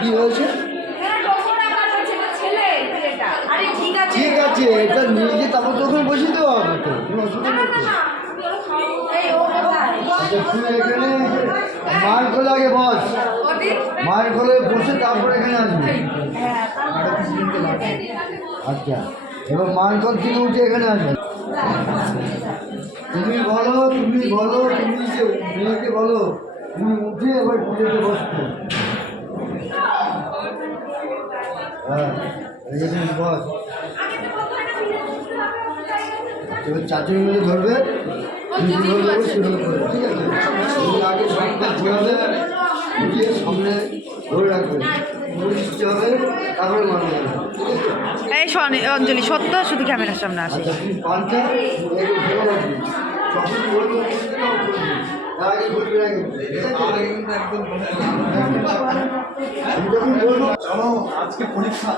কি হয়েছে? ঠিক আছে। এটা নিয়ে গিয়ে তারপর তো বসে দেওয়া হবে তো কোনো অসুবিধা নেই। আচ্ছা তুই এখানে কোলে আগে বস। কোলে বসে তারপরে এখানে আসবি। আচ্ছা এবার মায়ের কোল থেকে উঠে এখানে আসবে। তুমি বলো তুমি বলো তুমি মেয়েকে বলো তুমি উঠে এবার পুজোতে বসতো হ্যাঁ এখানে বস এবার চাচুর মিলে ধরবে ধরবে ঠিক আছে? আগে সামনে ঘোরাবে সামনে ধরে রাখবে। ধরে হবে তারপরে মারবে। এই শোন অঞ্জলি সত্য শুধু ক্যামেরার সামনে আসে। আচ্ছা আগে বলবি আজকে পরীক্ষা